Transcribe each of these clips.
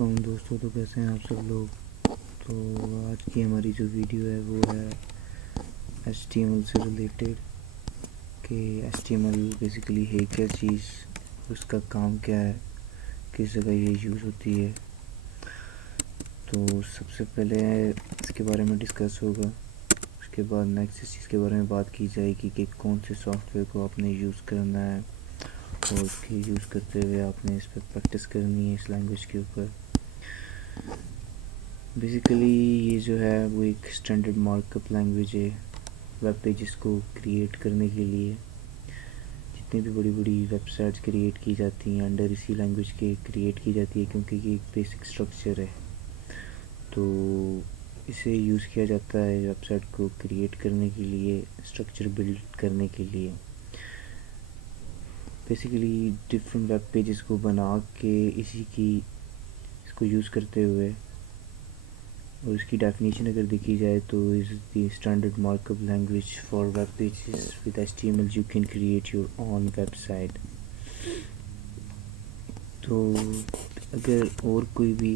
वालेकुम दोस्तों। तो कैसे हैं आप सब लोग। तो आज की हमारी जो वीडियो है वो है HTML से रिलेटेड कि HTML बेसिकली है क्या चीज़, उसका काम क्या है, किस जगह ये यूज़ होती है। तो सबसे पहले इसके बारे में डिस्कस होगा, उसके बाद नेक्स्ट इस चीज़ के बारे में बात की जाएगी कि कौन से सॉफ्टवेयर को आपने यूज़ करना है और उसके यूज़ करते हुए आपने इस पर प्रैक्टिस करनी है इस लैंग्वेज के ऊपर। बेसिकली ये जो है वो एक स्टैंडर्ड मार्कअप लैंग्वेज है वेब पेजेस को क्रिएट करने के लिए। जितनी भी बड़ी बड़ी वेबसाइट्स क्रिएट की जाती हैं अंडर इसी लैंग्वेज के क्रिएट की जाती है, क्योंकि ये एक बेसिक स्ट्रक्चर है। तो इसे यूज़ किया जाता है वेबसाइट को क्रिएट करने के लिए, स्ट्रक्चर बिल्ड करने के लिए। बेसिकली डिफरेंट वेब पेजेस को बना के इसको यूज़ करते हुए, और इसकी डेफिनेशन अगर देखी जाए तो is the standard markup language for web pages with HTML you can create your own website. तो अगर और कोई भी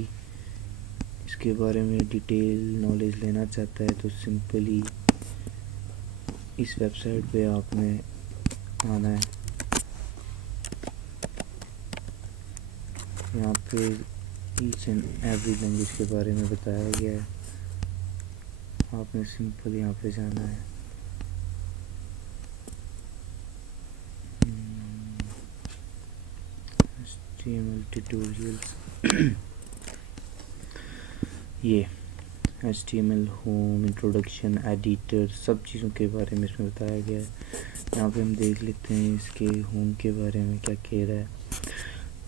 इसके बारे में डिटेल नॉलेज लेना चाहता है तो सिंपली इस वेबसाइट पे आपने आना है। यहाँ पे ईच एंड एवरी लैंग्वेज के बारे में बताया गया है। आपने सिंपल यहाँ पे जाना है। HTML ट्यूटोरियल्स ये HTML होम, इंट्रोडक्शन, एडिटर, सब चीज़ों के बारे में इसमें बताया गया है। यहाँ पे हम देख लेते हैं इसके होम के बारे में क्या कह रहा है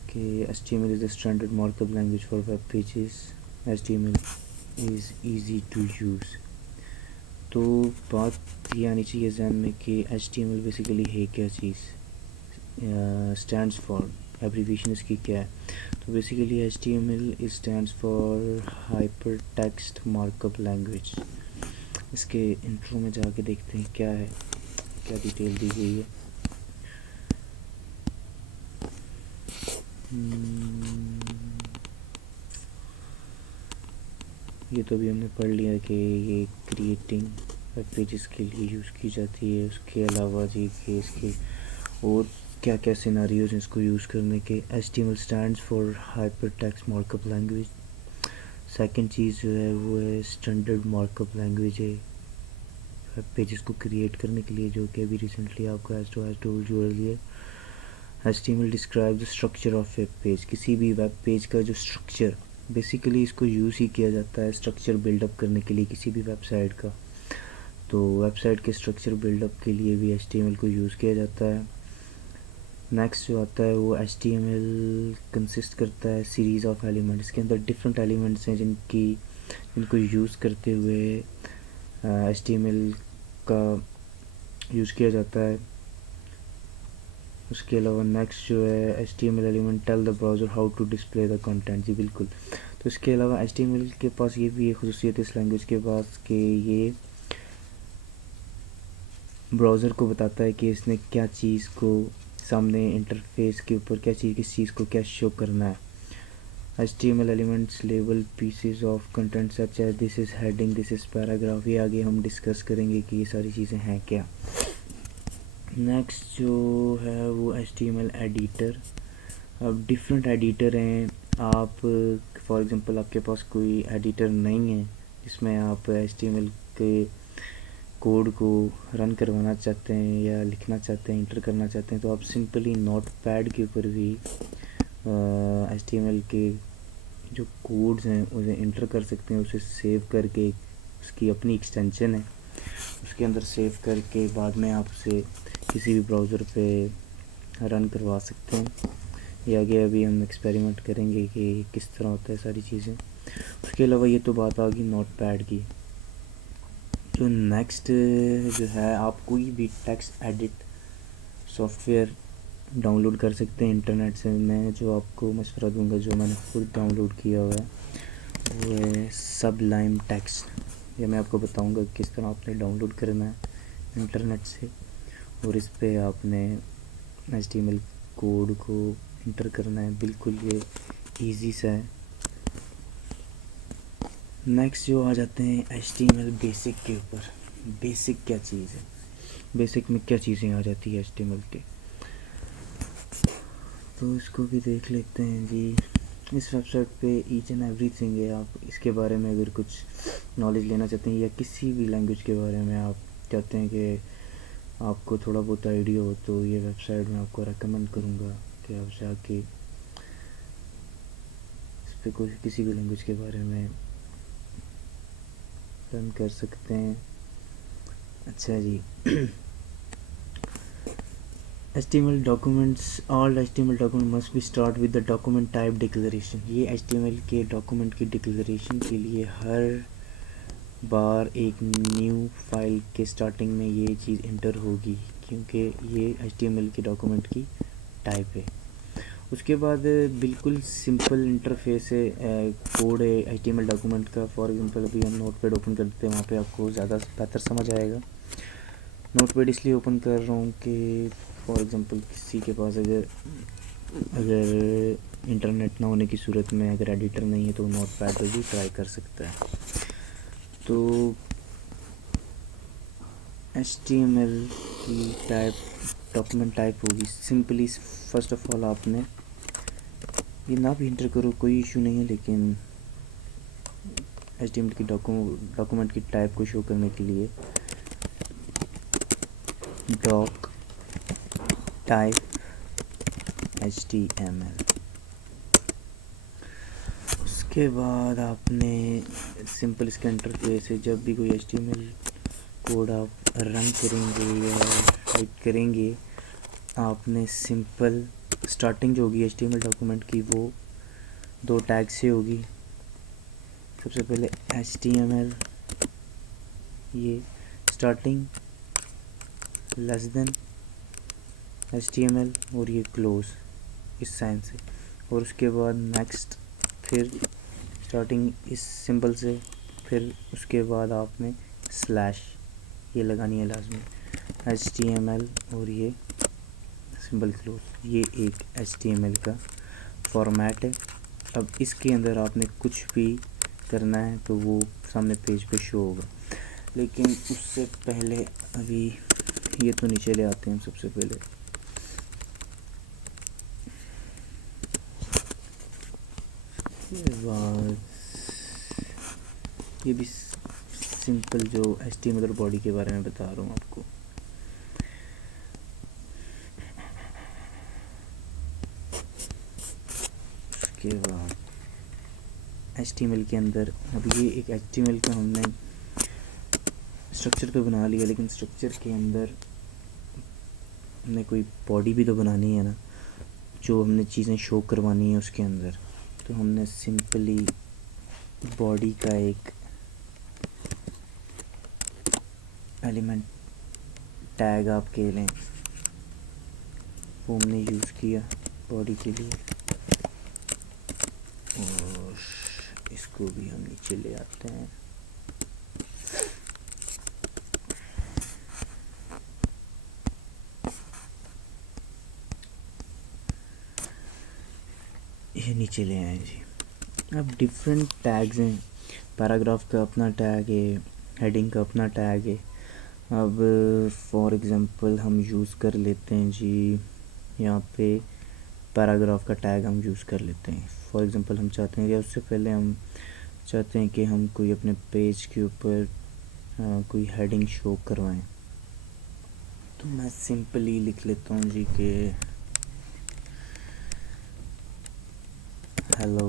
कि HTML is the standard markup language for web pages. HTML is easy to use. तो बात ये आनी चाहिए ज़हन में कि HTML बेसिकली है क्या चीज़, स्टैंड्स फॉर, एब्रीविएशन इसकी क्या है। तो basically HTML stands for hyper text markup language. इसके इंट्रो में जाके देखते हैं क्या है, क्या डिटेल दी गई है। ये तो अभी हमने पढ़ लिया कि ये क्रिएटिंग वेब पेजेस के लिए यूज़ की जाती है। उसके अलावा जी कि इसके और क्या क्या सिनारियोज हैं इसको यूज़ करने के। HTML stands for hyper text markup language. Second चीज़ जो है वो है स्टैंडर्ड मार्कअप लैंग्वेज है वेब पेजेस को क्रिएट करने के लिए, जो कि अभी रिसेंटली आपको as told you earlier. HTML describe the structure of web page. किसी भी वेब पेज का जो स्ट्रक्चर, बेसिकली इसको यूज़ ही किया जाता है स्ट्रक्चर बिल्डअप करने के लिए किसी भी वेबसाइट का। तो वेबसाइट के स्ट्रक्चर बिल्डअप के लिए भी HTML को यूज़ किया जाता है। नेक्स्ट जो आता है वो HTML कंसिस्ट करता है सीरीज़ ऑफ एलिमेंट्स। के अंदर डिफरेंट एलिमेंट्स हैं जिनको यूज़ करते हुए HTML का यूज़ किया जाता है। उसके अलावा नेक्स्ट जो है HTML element tell the browser how to display the content. जी बिल्कुल। तो इसके अलावा HTML के पास ये भी एक खुसूसियत है इस लैंग्वेज के पास कि ये ब्राउज़र को बताता है कि इसने क्या चीज़ को सामने इंटरफेस के ऊपर किस चीज़ को क्या शो करना है। HTML elements label pieces of content such as this is heading, this is paragraph. ये आगे हम डिस्कस करेंगे कि ये सारी चीज़ें हैं क्या। नेक्स्ट जो है वो HTML एडिटर। अब डिफरेंट एडिटर हैं। आप फॉर एग्ज़ाम्पल आपके पास कोई एडिटर नहीं है जिसमें आप HTML के कोड को रन करवाना चाहते हैं या लिखना चाहते हैं, इंटर करना चाहते हैं, तो आप सिंपली नोटपैड के ऊपर भी HTML के जो कोड्स हैं उसे इंटर कर सकते हैं। उसे सेव करके, उसकी अपनी एक्सटेंशन है, उसके अंदर सेव करके बाद में आप उसे किसी भी ब्राउज़र पे रन करवा सकते हैं। ये आगे अभी हम एक्सपेरिमेंट करेंगे कि किस तरह होता है सारी चीज़ें। उसके अलावा ये तो बात आ गई नोटपैड की। जो नेक्स्ट जो है, आप कोई भी टेक्स्ट एडिट सॉफ्टवेयर डाउनलोड कर सकते हैं इंटरनेट से। मैं जो आपको मशवरा दूंगा, जो मैंने खुद डाउनलोड किया हुआ है, वो है सबलाइम टेक्स्ट। ये मैं आपको बताऊंगा किस तरह आपने डाउनलोड करना है इंटरनेट से, और इस पे आपने HTML कोड को इंटर करना है। बिल्कुल ये इजी सा है, नेक्स्ट जो आ जाते हैं HTML बेसिक के ऊपर। बेसिक क्या चीज़ है, बेसिक में क्या चीज़ें आ जाती है HTML के, तो इसको भी देख लेते हैं जी। इस वेबसाइट पे ईच एंड एवरीथिंग है। आप इसके बारे में अगर कुछ नॉलेज लेना चाहते हैं या किसी भी लैंग्वेज के बारे में आप चाहते हैं कि आपको थोड़ा बहुत आइडिया हो, तो ये वेबसाइट मैं आपको रेकमेंड करूँगा कि आप जाके इस पर कोई किसी भी लैंग्वेज के बारे में लर्न कर सकते हैं। अच्छा जी। HTML documents, all HTML document must be start with the document type declaration। ये HTML के डॉक्यूमेंट की डिक्लेरेशन के लिए हर बार एक न्यू फाइल के स्टार्टिंग में ये चीज़ इंटर होगी, क्योंकि ये HTML के डॉक्यूमेंट की टाइप है। उसके बाद बिल्कुल सिंपल इंटरफेस है, कोड है HTML डॉक्यूमेंट का। फॉर एग्जांपल अभी हम नोटपैड ओपन करते हैं, वहाँ पे आपको ज़्यादा बेहतर समझ आएगा। नोटपैड इसलिए ओपन कर रहा हूँ कि फॉर एग्ज़ाम्पल किसी के पास अगर इंटरनेट ना होने की सूरत में अगर एडिटर नहीं है तो नोटपैड पर भी ट्राई कर सकता है। तो HTML की टाइप डॉक्यूमेंट टाइप होगी सिंपली। फर्स्ट ऑफ ऑल आपने ये ना भी इंटर करो कोई इशू नहीं है, लेकिन HTML की डॉक्यूमेंट की टाइप को शो करने के लिए डॉक टाइप HTML। उसके बाद आपने सिंपल इसका इंटरफेस है। जब भी कोई HTML कोड आप रन करेंगे या टाइप करेंगे, आपने सिंपल स्टार्टिंग जो होगी HTML डॉक्यूमेंट की वो दो टैग से होगी। सबसे पहले HTML ये स्टार्टिंग लेस देन HTML और ये क्लोज इस साइन से, और उसके बाद नेक्स्ट, फिर स्टार्टिंग इस सिंबल से, फिर उसके बाद आपने स्लैश ये लगानी है लाजमी। HTML और ये सिंबल क्लोज, ये एक HTML का फॉर्मेट है। अब इसके अंदर आपने कुछ भी करना है तो वो सामने पेज पे शो होगा, लेकिन उससे पहले अभी ये तो नीचे ले आते हैं हम सबसे पहले। बाद ये भी सिंपल जो HTML और बॉडी के बारे में बता रहा हूँ आपको। उसके बाद HTML के अंदर अभी ये एक HTML का हमने स्ट्रक्चर तो बना लिया, लेकिन स्ट्रक्चर के अंदर हमने कोई बॉडी भी तो बनानी है ना, जो हमने चीज़ें शो करवानी है उसके अंदर। तो हमने सिंपली बॉडी का एक एलिमेंट टैग आप कह लें, वो हमने यूज़ किया बॉडी के लिए, और इसको भी हम नीचे ले आते हैं। ये नीचे ले आए जी। अब डिफरेंट टैग्स हैं, पैराग्राफ का अपना टैग है, हेडिंग का अपना टैग है। अब फॉर एग्ज़ाम्पल हम यूज़ कर लेते हैं जी, यहाँ पे पैराग्राफ का टैग हम यूज़ कर लेते हैं। फॉर एग्ज़ाम्पल हम चाहते हैं, या उससे पहले हम चाहते हैं कि हम कोई अपने पेज के ऊपर कोई हेडिंग शो करवाएं, तो मैं सिंपली लिख लेता हूँ जी कि हेलो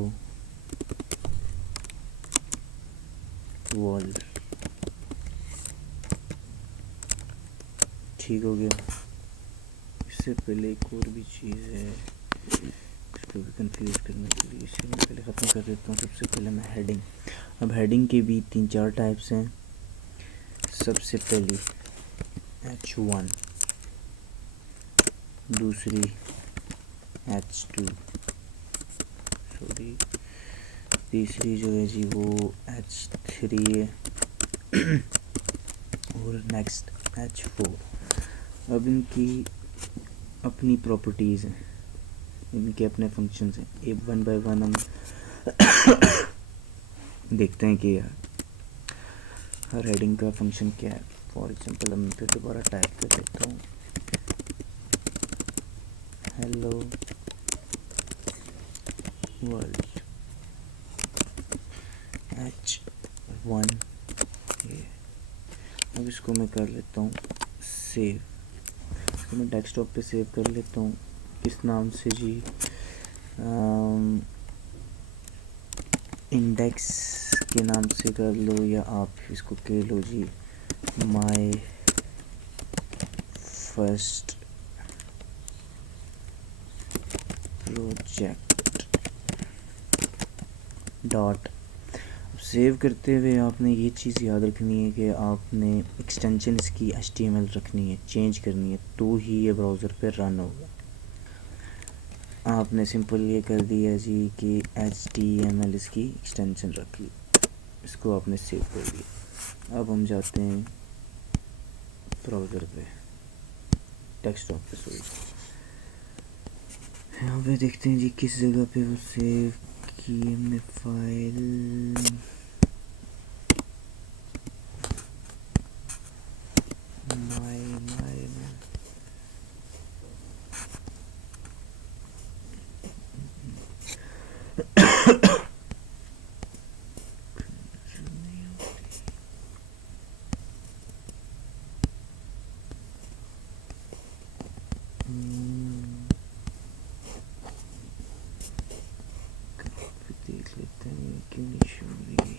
वर्ल्ड। ठीक हो गया। इससे पहले एक और भी चीज़ है, इसको भी कंफ्यूज करने के लिए इसे मैं पहले ख़त्म कर देता हूँ। सबसे पहले मैं हेडिंग। अब हेडिंग के भी 3-4 टाइप्स हैं। सबसे पहली H1, दूसरी H2, सॉरी तीसरी जो है जी वो H3 है, और नेक्स्ट H4। अब इनकी अपनी प्रॉपर्टीज़ हैं, इनके अपने फंक्शंस हैं। एक वन बाय वन हम देखते हैं कि हर हेडिंग का फंक्शन क्या है। फॉर एग्जांपल हम फिर दोबारा टाइप कर देता हूँ हेलो वर्ल्ड H1। ये अब इसको मैं कर लेता हूँ सेव। इसको मैं डेस्कटॉप पे सेव कर लेता हूँ। किस नाम से जी? इंडेक्स के नाम से कर लो, या आप इसको कह लो जी my first project dot. Save करते हुए आपने ये चीज़ याद रखनी है कि आपने एक्सटेंशन इसकी HTML रखनी है, चेंज करनी है, तो ही ये ब्राउज़र पे रन होगा। आपने सिंपल ये कर दिया जी कि HTML इसकी एक्सटेंशन रख ली, इसको आपने सेव कर दिया। अब हम जाते हैं ब्राउज़र पे, डेस्कटॉप पे सॉरी। यहाँ पे देखते हैं जी किस जगह पे वो सेव की हमने फाइल। देख लेते हैं क्यों नहीं शो हो रही।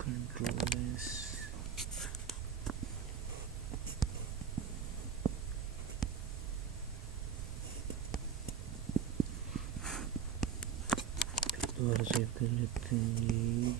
कंट्रोल एस, दोबारा सेव कर लेते हैं ये।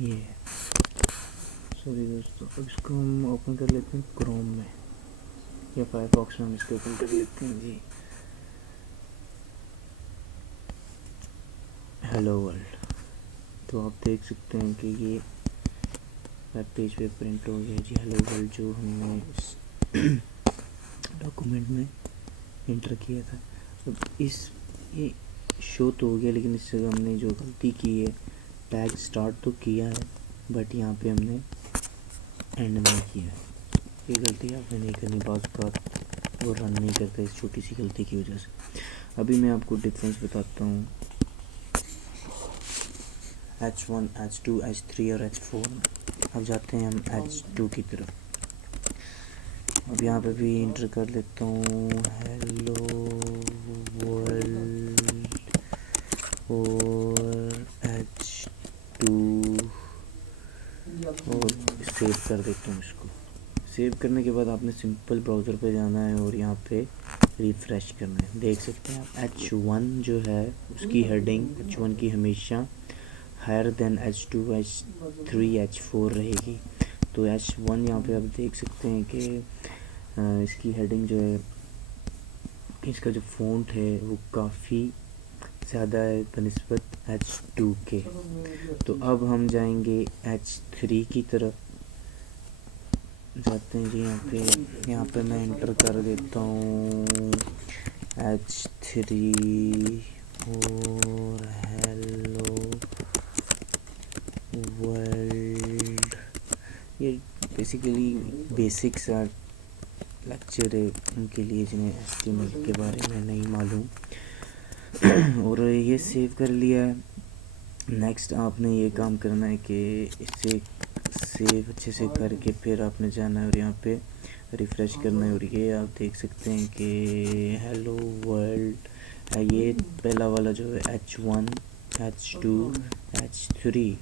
ये सॉरी दोस्तों, अब इसको हम ओपन कर लेते हैं क्रोम में या फायरफॉक्स में। हम इसको ओपन कर लेते हैं जी हेलो वर्ल्ड। तो आप देख सकते हैं कि ये वेब पेज पे प्रिंट हो गया जी हेलो वर्ल्ड, जो हमने इस डॉक्यूमेंट में एंटर किया था। अब ये शो तो हो गया, लेकिन इस जगह हमने जो गलती की है, टैग स्टार्ट तो किया है बट यहाँ पे हमने एंड नहीं किया। ये गलती आपने नहीं करनी, बाज़ बात वो रन नहीं करता इस छोटी सी गलती की वजह से। अभी मैं आपको डिफरेंस बताता हूँ H1, H2, H3 और H4 में। अब जाते हैं हम H2 की तरफ। अब यहाँ पे भी इंटर कर लेता हूँ हेलो वर्ल्ड और H2 और सेव कर देता हूँ इसको। सेव करने के बाद आपने सिंपल ब्राउज़र पे जाना है और यहाँ पे रिफ़्रेश करना है। देख सकते हैं आप H1 जो है उसकी हेडिंग H1 की हमेशा higher than H2, H3, H4 रहेगी। तो H1 यहाँ पे आप देख सकते हैं कि इसकी हेडिंग जो है, इसका जो फ़ॉन्ट है वो काफ़ी ज़्यादा है बनिस्बत H2 के। तो अब हम जाएंगे H3 की तरफ, जाते हैं जी। यहाँ पे मैं इंटर कर देता हूँ H3 और हेलो वर्ल्ड। ये बेसिकली बेसिक सा लेक्चर है उनके लिए जिन्हें HTML के बारे में नहीं मालूम। और ये सेव कर लिया है। नेक्स्ट आपने ये काम करना है कि इसे सेव अच्छे से करके फिर आपने जाना है और यहाँ पे रिफ़्रेश करना है। और ये आप देख सकते हैं कि हेलो वर्ल्ड है, ये पहला वाला जो है H1, H2, H3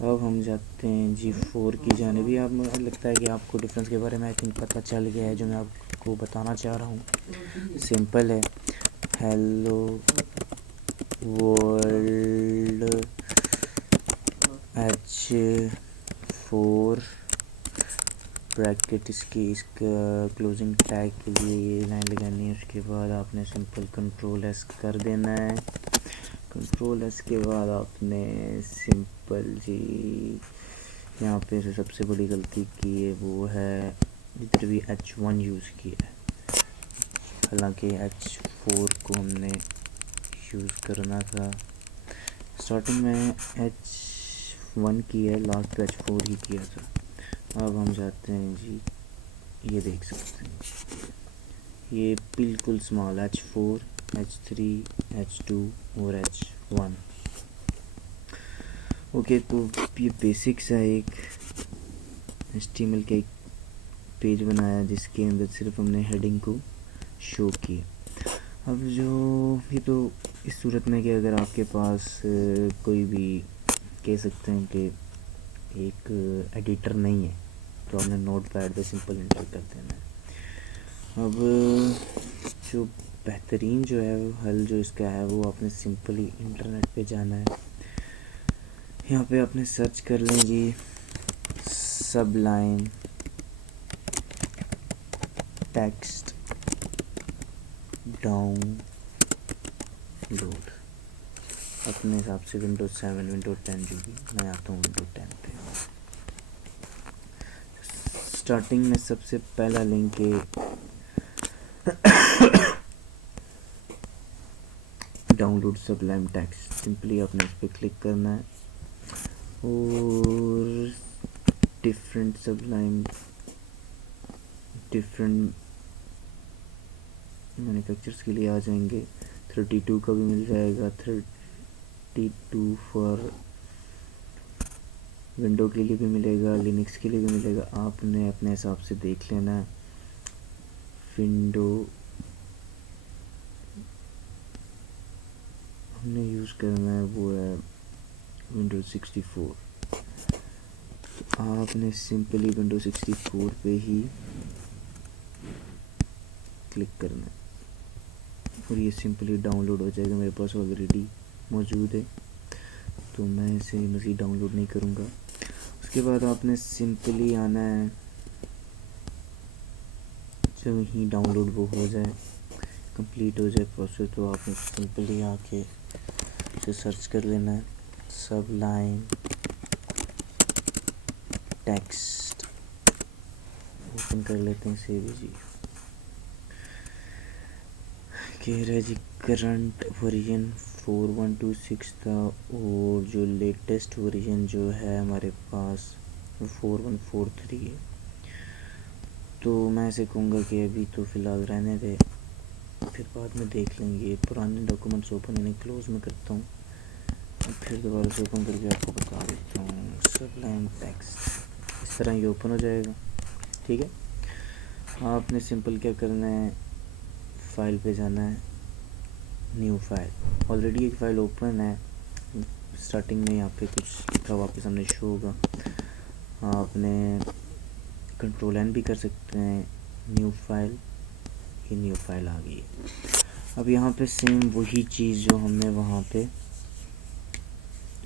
अब हम जाते हैं G4 की जाने भी। आप, मुझे लगता है कि आपको डिफरेंस के बारे में आई थिंक पता चल गया है। जो मैं आपको बताना चाह रहा हूँ सिंपल है, हेलो वर्ल्ड H4 ब्रैकेट इसका क्लोजिंग टैग के लिए ये लाइन लगानी है। उसके बाद आपने सिंपल कंट्रोल एस कर देना है। कंट्रोल एस के बाद आपने सिंपल जी यहाँ पे से सबसे बड़ी गलती की है वो है इधर भी H1 यूज़ किया है, हालांकि H4 को हमने यूज़ करना था। स्टार्टिंग में H1 किया है, लास्ट पे H4 ही किया था। अब हम जाते हैं जी, ये देख सकते हैं ये बिल्कुल स्मॉल H4, H3, H2 और H1। ओके, तो ये बेसिक्स है। एक HTML का एक पेज बनाया जिसके अंदर सिर्फ हमने हेडिंग को शो किया। अब जो ये तो इस सूरत में कि अगर आपके पास कोई भी कह सकते हैं कि एक एडिटर नहीं है तो आपने नोटपैड पे सिंपल इंटर कर देना है। अब जो बेहतरीन जो है हल जो इसका है वो आपने सिंपली इंटरनेट पे जाना है। यहाँ पे आपने सर्च कर लें जी सबलाइन टेक्स्ट डाउनलोड। अपने हिसाब से विंडोज 7, विंडोज 10 जो भी, मैं आता हूँ विंडोज 10 पे। स्टार्टिंग में सबसे पहला लिंक है डाउनलोड सबलाइन टेक्स्ट। सिंपली आपने इस पर क्लिक करना है और डिफरेंट सबलाइन डिफरेंट मैन्युफैक्चरर्स के लिए आ जाएंगे। 32 का भी मिल जाएगा, 32 फॉर विंडो के लिए भी मिलेगा, लिनक्स के लिए भी मिलेगा। आपने अपने हिसाब से देख लेना है। विंडो हमने यूज़ करना है वो है विंडोज 64। तो आपने सिंपली विंडोज 64 पे ही क्लिक करना है और ये सिंपली डाउनलोड हो जाएगा। मेरे पास ऑलरेडी मौजूद है तो मैं इसे मज़ीद डाउनलोड नहीं करूँगा। उसके बाद आपने सिंपली आना है, जब ही डाउनलोड वो हो जाए, कंप्लीट हो जाए प्रोसेस, तो आपने सिंपली आके इसे सर्च कर लेना है सबलाइन टेक्स्ट। ओपन कर लेते हैं इसे भी जी। कह रहा है जी करंट वर्जन 4126 था और जो लेटेस्ट वर्जन जो है हमारे पास 4143 है। तो मैं ऐसे कहूँगा कि अभी तो फ़िलहाल रहने दे, फिर बाद में देख लेंगे। पुराने डॉक्यूमेंट्स ओपन इन्हें क्लोज़ में करता हूँ, फिर दोबारा से ओपन करके आपको बता देता हूँ। सबलाइन टेक्स्ट इस तरह ये ओपन हो जाएगा, ठीक है। आपने सिंपल क्या करना है, फाइल पे जाना है, न्यू फाइल। ऑलरेडी एक फ़ाइल ओपन है, स्टार्टिंग में यहाँ पे कुछ लिखा हुआ आपके सामने शो होगा। आपने कंट्रोल एन भी कर सकते हैं, न्यू फाइल, ये न्यू फाइल आ गई है। अब यहाँ पे सेम वही चीज़ जो हमने वहाँ पे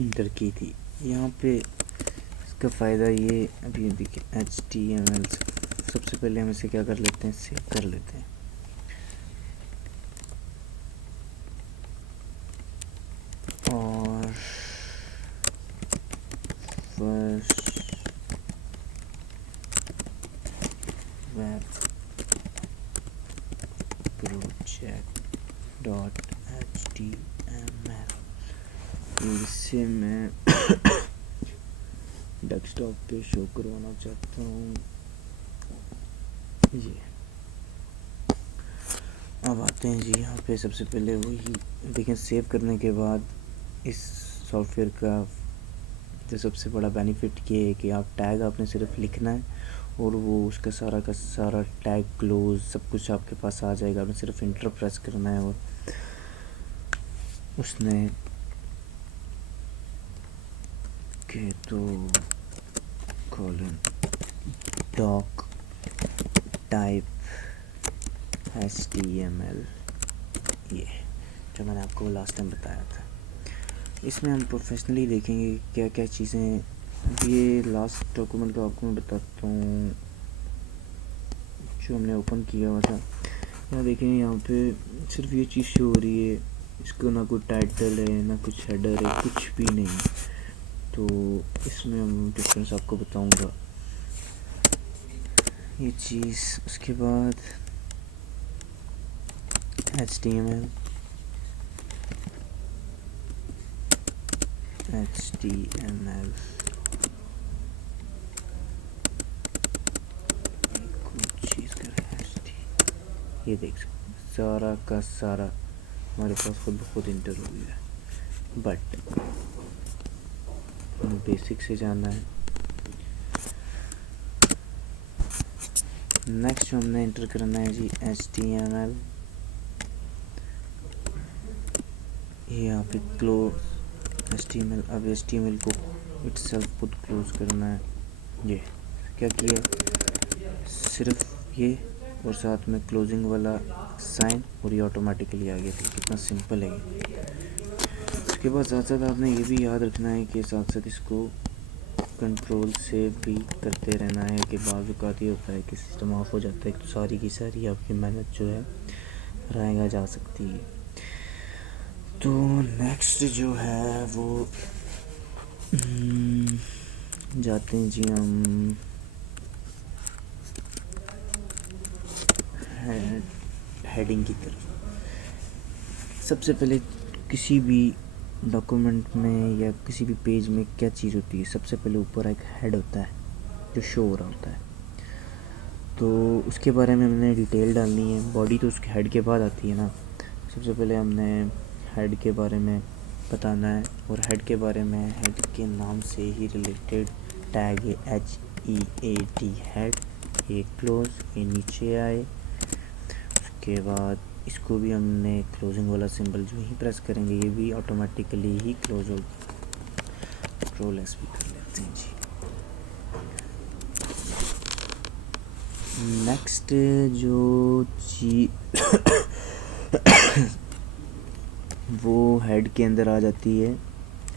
इंटर की थी, यहाँ पे इसका फ़ायदा ये, अभी देखिए HTML। सबसे पहले हम इसे क्या कर लेते हैं, सेव कर लेते हैं। और फर्स्ट वेब प्रोजेक्ट .html, इसे मैं डेस्कटॉप पे शो करवाना चाहता हूँ ये। अब आते हैं जी यहाँ पे। सबसे पहले वही देखें, सेव करने के बाद इस सॉफ्टवेयर का जो सबसे बड़ा बेनिफिट ये है कि आप टैग आपने सिर्फ लिखना है और वो उसका सारा का सारा टैग क्लोज सब कुछ आपके पास आ जाएगा। आपने सिर्फ इंटर प्रेस करना है और उसने ओके, तो कॉलन डॉक टाइप HTML, ये जो मैंने आपको लास्ट टाइम बताया था। इसमें हम प्रोफेशनली देखेंगे क्या क्या चीज़ें। ये लास्ट डॉक्यूमेंट का आपको मैं बताता हूँ जो हमने ओपन किया हुआ था। यहाँ देखेंगे, यहाँ पे सिर्फ ये चीज़ शो हो रही है, इसको ना कोई टाइटल है ना कुछ हेडर है, कुछ भी नहीं। तो इसमें हम डिफरेंस आपको बताऊंगा ये चीज़। उसके बाद HTML कुछ चीज़ का ये देख सकते सारा का सारा हमारे पास खुद ब खुद इंटर हो गया है, बट बेसिक से जानना है। नेक्स्ट जो हमने इंटर करना है जी HTML, ये यहाँ पे क्लोज HTML। अब HTML को इटसेल्फ खुद क्लोज करना है। ये क्या किया, सिर्फ ये और साथ में क्लोजिंग वाला साइन, और ये ऑटोमेटिकली आ गया। कितना सिंपल है ये। उसके बाद साथ साथ आपने ये भी याद रखना है कि साथ साथ इसको कंट्रोल से भी करते रहना है कि बाज़ औक़ात ये होता है कि सिस्टम ऑफ हो जाता है, तो सारी की सारी आपकी मेहनत जो है रायगा जा सकती है। तो नेक्स्ट जो है वो जाते हैं जी हम हेडिंग की तरफ। सबसे पहले किसी भी डॉक्यूमेंट में या किसी भी पेज में क्या चीज़ होती है, सबसे पहले ऊपर एक हेड होता है जो शो हो रहा होता है। तो उसके बारे में हमने डिटेल डालनी है। बॉडी तो उसके हेड के बाद आती है ना। सबसे पहले हमने हेड के बारे में बताना है, और हेड के बारे में हेड के नाम से ही रिलेटेड टैग है HEAD हेड। ये क्लोज, ये नीचे आए। उसके बाद इसको भी हमने क्लोजिंग वाला सिंबल जो ही प्रेस करेंगे ये भी ऑटोमेटिकली ही क्लोज होगी। कंट्रोल S भी कर लेते हैं जी। नेक्स्ट जो वो हेड के अंदर आ जाती है।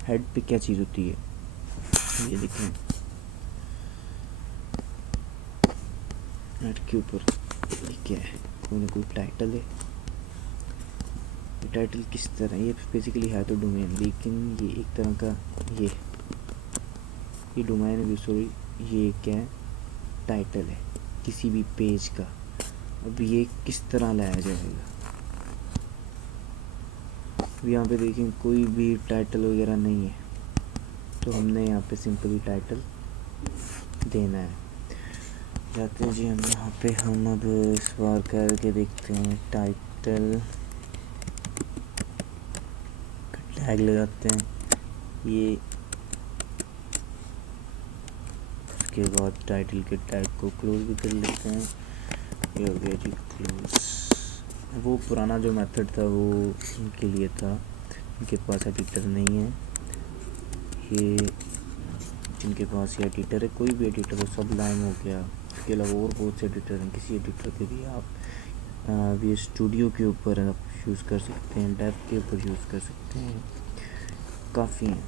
हेड पे क्या चीज़ होती है, ये देखें हेड के ऊपर ये क्या है, कोई ना कोई टाइटल है। टाइटल किस तरह, ये बेसिकली है तो डोमेन, लेकिन ये एक तरह का ये डोमेन भी, सॉरी ये क्या है, टाइटल है किसी भी पेज का। अब ये किस तरह लाया जाएगा, अब यहाँ पे देखें कोई भी टाइटल वगैरह नहीं है, तो हमने यहाँ पे सिंपली टाइटल देना है। जाते हैं जी हम यहाँ पे, हम अब इस बार करके देखते हैं टाइटल, टैग लगाते हैं ये। उसके बाद टाइटल के टैग को क्लोज भी कर लेते हैं। ये हो गया जी क्लोज। वो पुराना जो मेथड था वो इनके लिए था, इनके पास एडिटर नहीं है। ये जिनके पास ये एडिटर है, कोई भी एडिटर हो, सबलाइम हो गया, इसके अलावा और बहुत से एडिटर हैं। किसी एडिटर पे भी आप वी स्टूडियो के ऊपर आप यूज़ कर सकते हैं, डेव के ऊपर यूज़ कर सकते हैं, काफ़ी हैं।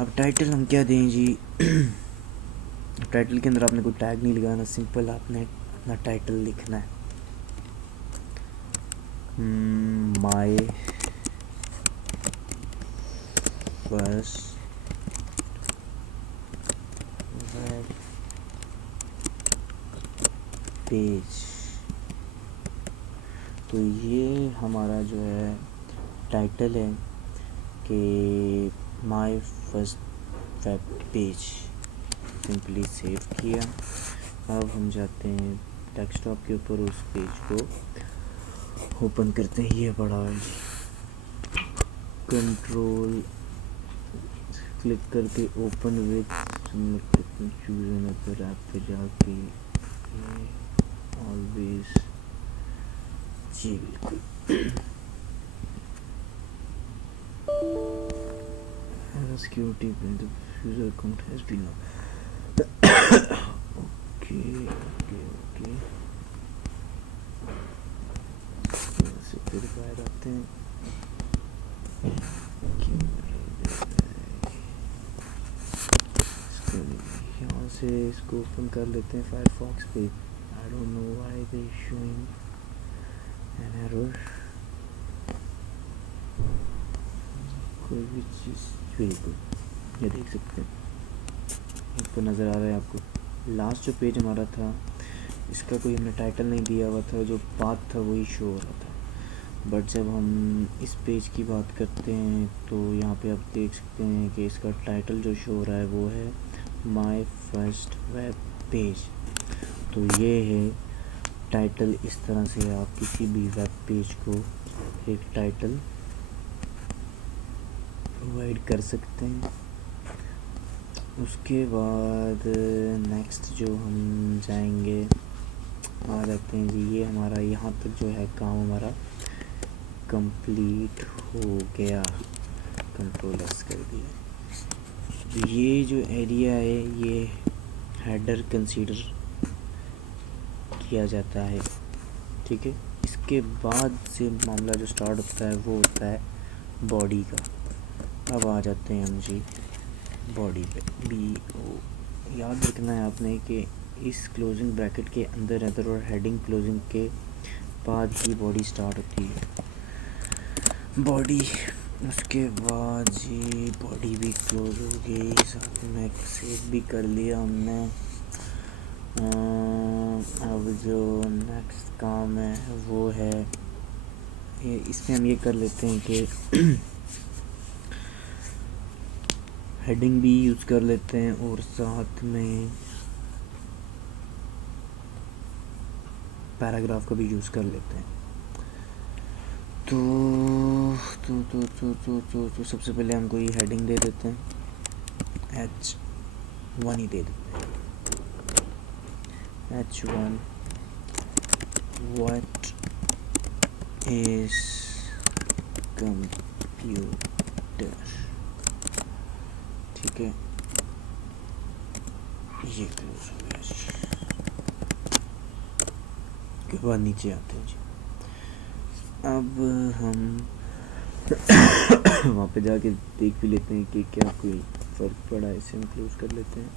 अब टाइटल हम क्या दें जी टाइटल के अंदर आपने कोई टैग नहीं लगाना, सिंपल आपने अपना टाइटल लिखना है। My first web page. तो ये हमारा जो है टाइटल है कि my first web page. Simply save किया। अब हम जाते हैं डेस्कटॉप के ऊपर, उस पेज को ओपन करते हैं। ये बड़ा कंट्रोल क्लिक करके open with choose another app पे जाके ऑलवेज जी बिल्कुल security when the user account has been okay से फिर बाहर आते हैं। यहाँ से इसको ओपन कर लेते हैं फायरफॉक्स पे। I don't know why they showing an error. कोई भी चीज़ बिल्कुल ये देख सकते हैं, आपको नज़र आ रहा है आपको। लास्ट जो पेज हमारा था इसका कोई हमने टाइटल नहीं दिया हुआ था, जो पाथ था वही शो हो रहा था। बट जब हम इस पेज की बात करते हैं तो यहाँ पे आप देख सकते हैं कि इसका टाइटल जो शो हो रहा है वो है माय फर्स्ट वेब पेज। तो ये है टाइटल। इस तरह से आप किसी भी वेब पेज को एक टाइटल प्रोवाइड कर सकते हैं। उसके बाद नेक्स्ट जो हम जाएंगे, आ जाते हैं जी। ये हमारा यहाँ तक जो है काम हमारा कंप्लीट हो गया। कंट्रोल एस कर दिया। तो ये जो एरिया है ये हेडर कंसीडर किया जाता है, ठीक है। इसके बाद से मामला जो स्टार्ट होता है वो होता है बॉडी का। अब आ जाते हैं हम जी बॉडी पे। BO याद रखना है आपने कि इस क्लोजिंग ब्रैकेट के अंदर और हेडिंग क्लोजिंग के बाद ही बॉडी स्टार्ट होती है। बॉडी, उसके बाद जी बॉडी भी क्लोज हो गई, साथ में सेव भी कर लिया हमने। अब जो नेक्स्ट काम है वो है इसमें हम ये कर लेते हैं कि हेडिंग भी यूज़ कर लेते हैं और साथ में पैराग्राफ का भी यूज़ कर लेते हैं। तो सबसे पहले हम कोई हेडिंग दे देते हैं, H1 ही दे देते हैं। H1 व्हाट इज कंप्यूटर, ठीक है। ये क्लोज हो गया जी। के बाद नीचे आते हैं जी। अब हम वहाँ पे जाके देख भी लेते हैं कि क्या कोई फ़र्क पड़ा है। इसे हम क्लोज कर लेते हैं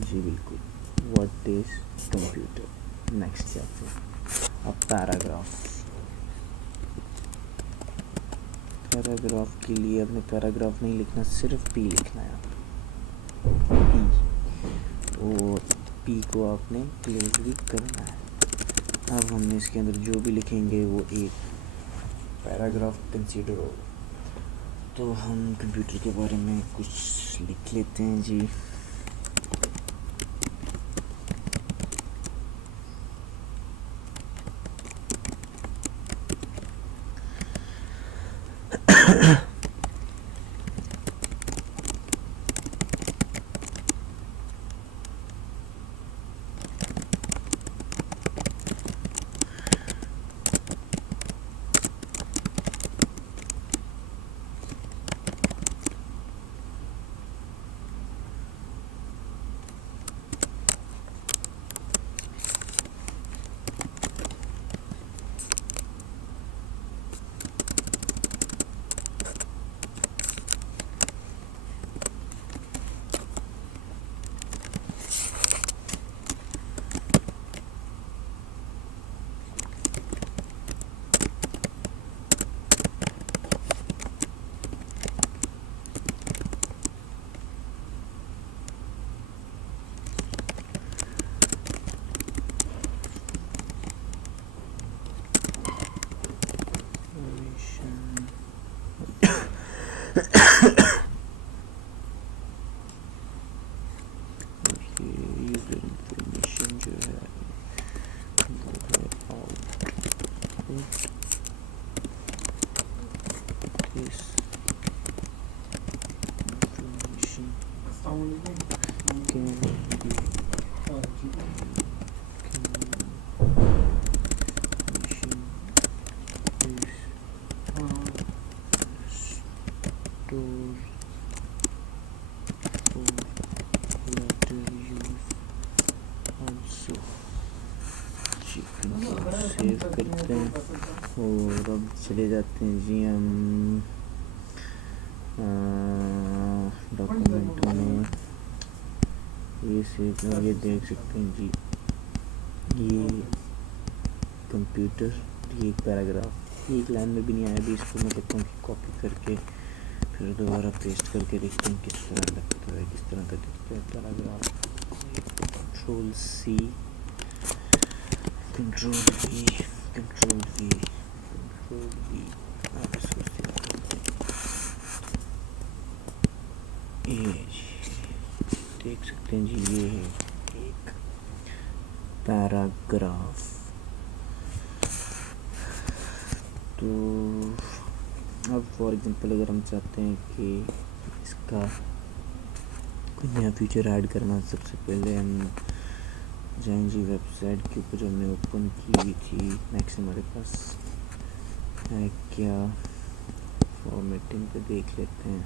जी। बिल्कुल, व्हाट इज कंप्यूटर। नेक्स्ट जाते हैं। अब पैराग्राफ के लिए अपने पैराग्राफ नहीं लिखना, सिर्फ P लिखना है। P, और P को आपने क्लोज भी करना है। अब हमने इसके अंदर जो भी लिखेंगे वो एक पैराग्राफ कंसीडर होगा। तो हम कंप्यूटर के बारे में कुछ लिख लेते हैं जी। सेव करते हैं और अब चले जाते हैं जी हम डॉक्यूमेंट में। ये सेव करके देख सकते हैं जी, ये कंप्यूटर, ये एक पैराग्राफ, ये एक लाइन में भी नहीं आया भी, इसको मैं कहता हूँ कि कॉपी करके फिर दोबारा पेस्ट करके देखते हैं किस तरह लगता है, किस तरह का दिखता है paragraph. Control C, control V, control V, control V, आप इसको सेव करते हैं। ये देख सकते हैं जी, ये है एक पैराग्राफ। तो अब फॉर एग्जांपल अगर हम चाहते हैं कि इसका कोई नया फीचर ऐड करना, सबसे पहले हम जाएंगे वेबसाइट के ऊपर जो हमने ओपन की थी। नेक्स्ट हमारे पास है क्या, फॉर्मेटिंग पे देख लेते हैं।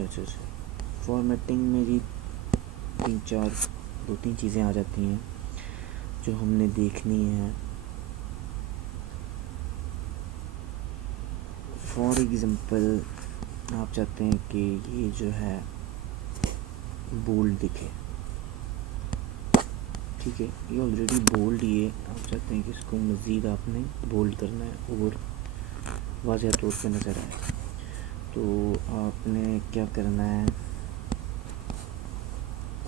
अच्छा, फॉर्मेटिंग में जी दो तीन चीज़ें आ जाती हैं जो हमने देखनी है। फॉर एग्ज़ाम्पल आप चाहते हैं कि ये जो है बोल्ड दिखे, ठीक है, ये ऑलरेडी बोल्ड, ये आप चाहते हैं कि इसको मज़ीद आपने बोल्ड करना है और वाज़ह तौर पे नज़र आए। तो आपने क्या करना है,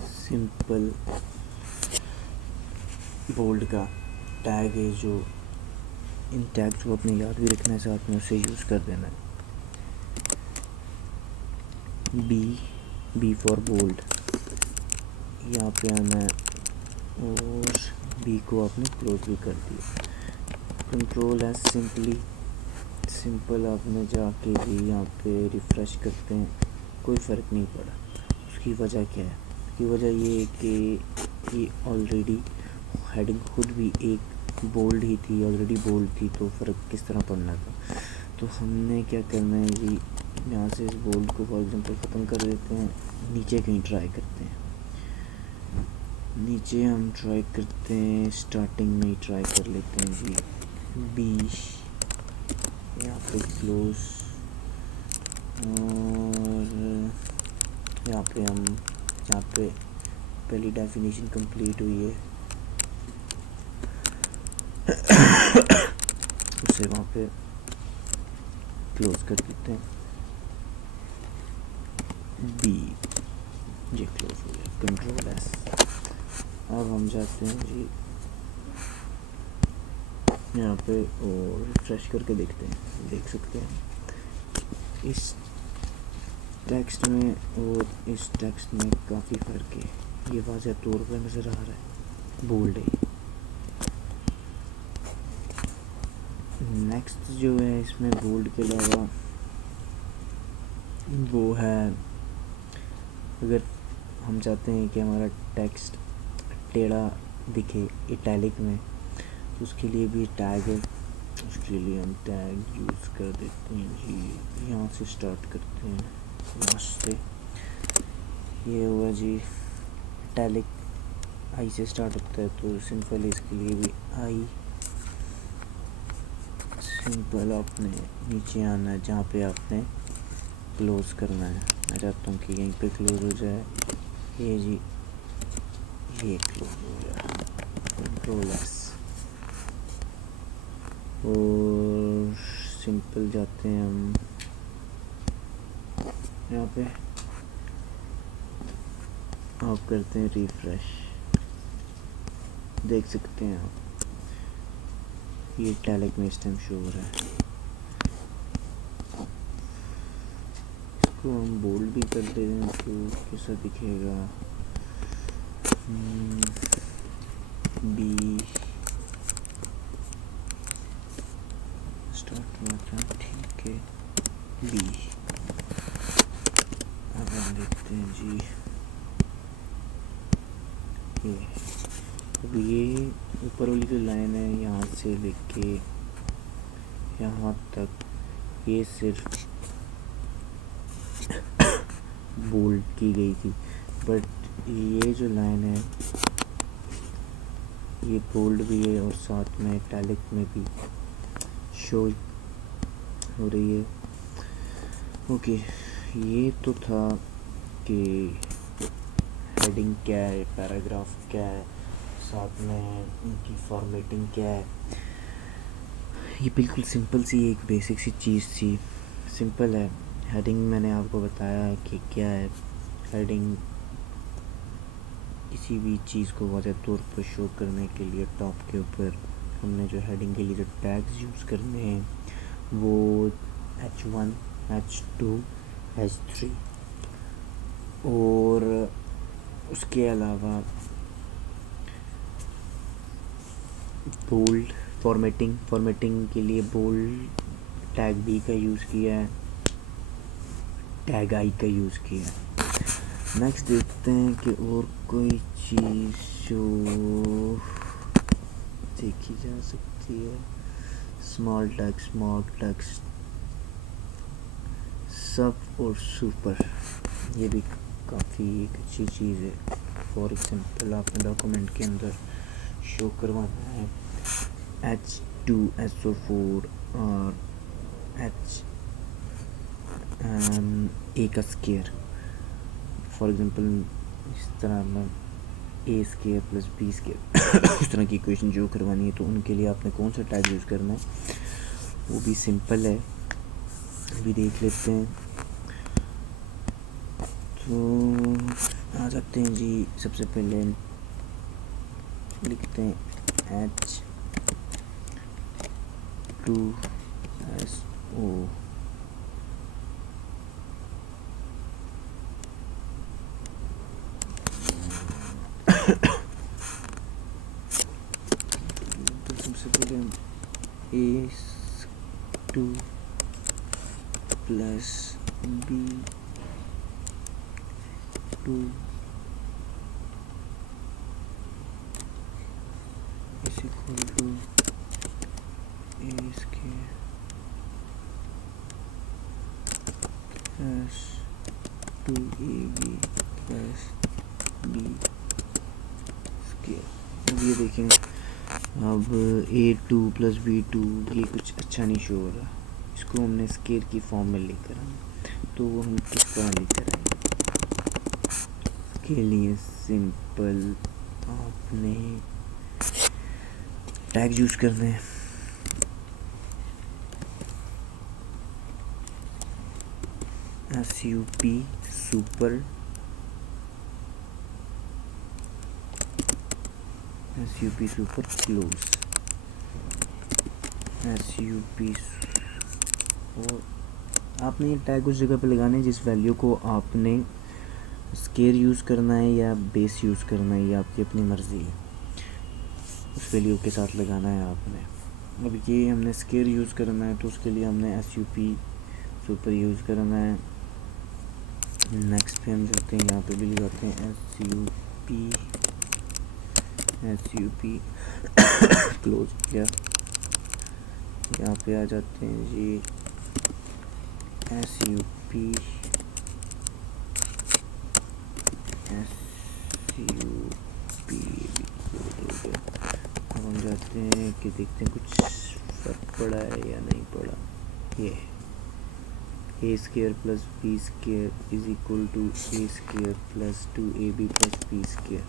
सिंपल बोल्ड का टैग है, जो इन टैग्स को अपने याद भी रखना है, साथ में उसे यूज़ कर देना है। बी फॉर बोल्ड, यहाँ पे आना है और बी को आपने क्लोज भी कर दिया। कंट्रोल एस, सिंपल आपने जाके भी यहाँ पे रिफ़्रेश करते हैं, कोई फ़र्क नहीं पड़ा। उसकी वजह क्या है, उसकी वजह ये है कि ये ऑलरेडी हेडिंग खुद भी एक बोल्ड ही थी, ऑलरेडी बोल्ड थी, तो फ़र्क किस तरह पड़ना था। तो हमने क्या करना है जी, यहाँ से इस बोल्ड को फॉर एग्जांपल ख़त्म कर देते हैं, नीचे कहीं ट्राई करते हैं। नीचे हम ट्राई करते हैं, स्टार्टिंग में ही ट्राई कर लेते हैं जी, बी, यहाँ पे क्लोज, और यहाँ पे हम, यहाँ पे पहली डेफिनेशन कंप्लीट हुई है उसे वहाँ पे क्लोज कर देते हैं। बी, ये क्लोज हो गया, कंट्रोल एस। अब हम जाते हैं जी यहाँ पे और रिफ्रेश करके देखते हैं, देख सकते हैं इस टेक्स्ट में और इस टेक्स्ट में काफ़ी फ़र्क है, ये वाज़ह तौर पर नज़र आ रहा है, बोल्ड है। नेक्स्ट जो है इसमें बोल्ड के अलावा वो है, अगर हम चाहते हैं कि हमारा टेक्स्ट टेढ़ा दिखे इटैलिक में, तो उसके लिए भी टैग है। उसके लिए हम टैग यूज़ कर देते हैं जी, यहाँ से स्टार्ट करते हैं, लास्ट से। ये हुआ जी इटैलिक, आई से स्टार्ट होता है, तो सिंपल इसके लिए भी आई। सिंपल आपने नीचे आना है जहाँ पे आपने क्लोज करना है। मैं चाहता हूँ कि यहीं पे क्लोज हो जाए, ये जी, ये क्लोज हो जाए, कंट्रोल एस। और सिंपल जाते हैं हम यहाँ पे, आप करते हैं रिफ्रेश, देख सकते हैं आप ये इटैलिक में इस टाइम शो हो रहा है। इसको हम बोल्ड भी कर दे दें तो कैसा दिखेगा, बी स्टार्ट हुआ था, ठीक है, बी। अब हम देखते हैं जी, ये ऊपर वाली जो लाइन है यहाँ से लेके यहाँ तक, ये सिर्फ बोल्ड की गई थी, बट ये जो लाइन है ये बोल्ड भी है और साथ में इटैलिक में भी शो हो रही है। ओके, ये तो था कि हेडिंग क्या है, पैराग्राफ क्या है, साथ में इनकी फॉर्मेटिंग क्या है। ये बिल्कुल सिंपल सी एक बेसिक सी चीज़ थी, सिंपल है। हेडिंग मैंने आपको बताया है कि क्या है। हेडिंग किसी भी चीज़ को वाज़ेह तौर पर शो करने के लिए टॉप के ऊपर हमने जो हेडिंग के लिए जो टैग्स यूज़ करने हैं वो H1, H2, H3 और उसके अलावा बोल्ड फॉर्मेटिंग के लिए बोल्ड टैग B का यूज़ किया है, टैग I का यूज़ किया है। नेक्स्ट देखते हैं कि और कोई चीज़ जो देखी जा सकती है। स्मॉल टेक्स्ट सब और सुपर, ये भी काफ़ी एक अच्छी चीज़ है। फॉर एग्जांपल आपने डॉक्यूमेंट के अंदर शो करवाना है H2SO4 और A का स्केयर। फॉर एग्जांपल इस तरह में A square plus B square उस तरह की इक्वेशन जो करवानी है, तो उनके लिए आपने कौन सा टैग यूज़ करना है वो भी सिंपल है, अभी देख लेते हैं। तो आ जाते हैं जी, सबसे पहले लिखते हैं H2SO तो सबसे पहले हम A2 plus B2 is equal to A square plus 2AB plus B square. अब ये देखेंगे, अब A2 प्लस B2 ये कुछ अच्छा नहीं शो हो रहा, इसको हमने स्केयर की फॉर्म में लेकर आना, तो वो हम किस तरह लेकर आएंगे। के लिए सिंपल आपने टैग यूज़ करना है। SUP super, SUP super close, SUP। और आपने ये टैग उस जगह पे लगाने हैं जिस वैल्यू को आपने स्केयर यूज़ करना है या बेस यूज़ करना है, ये आपकी अपनी मर्ज़ी है, उस वैल्यू के साथ लगाना है आपने। अब ये हमने स्केयर यूज़ करना है तो उसके लिए हमने SUP सुपर यूज़ करना है। नेक्स्ट पे हम जाते हैं, यहाँ पे भी लगाते हैं SUP क्लोज किया। यहाँ पे आ जाते हैं जी SUP अब हम जाते हैं कि देखते हैं कुछ फर्क पड़ा है या नहीं पड़ा। ये A square plus B square is equal to A square plus 2AB plus B square.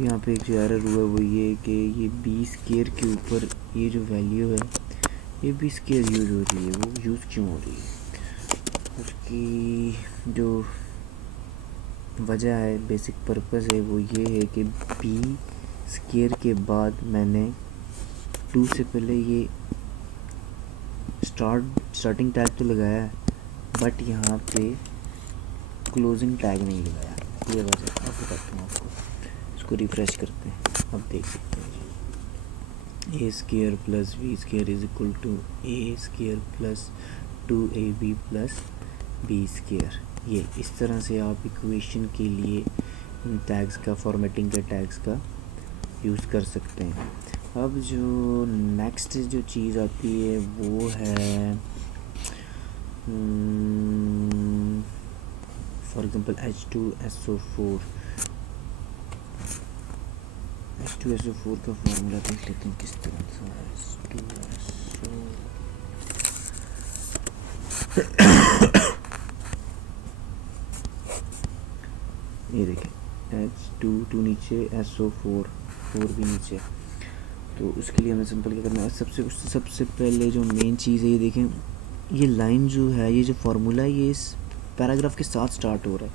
यहाँ पे एक जो एरर हुआ वो ये है कि ये B स्केयर के ऊपर ये जो वैल्यू है ये B स्केयर यूज़ हो रही है, वो यूज़ क्यों हो रही है, उसकी जो वजह है, बेसिक पर्पस है, वो ये है कि B स्केयर के बाद मैंने 2 से पहले ये स्टार्टिंग टैग तो लगाया है बट यहाँ पे क्लोजिंग टैग नहीं लगाया, ये वजह। अब बताता हूँ आपको, इसको रिफ्रेश करते हैं, अब देख सकते हैं। A square plus B square is equal to A square plus 2ab plus B square. ये इस तरह से आप इक्वेशन के लिए इन टैग्स का, फॉर्मेटिंग के टैग्स का यूज़ कर सकते हैं। अब जो नेक्स्ट जो चीज़ आती है वो है फॉर एग्जांपल H2SO4 का फॉर्मूला देख लेते हैं किस तरह से H2SO ये देखें H2 नीचे SO4 भी नीचे। तो उसके लिए हमें सिंपल क्या करना है, सबसे पहले जो मेन चीज़ है ये देखें, ये लाइन जो है, ये जो फार्मूला है ये इस पैराग्राफ के साथ स्टार्ट हो रहा है,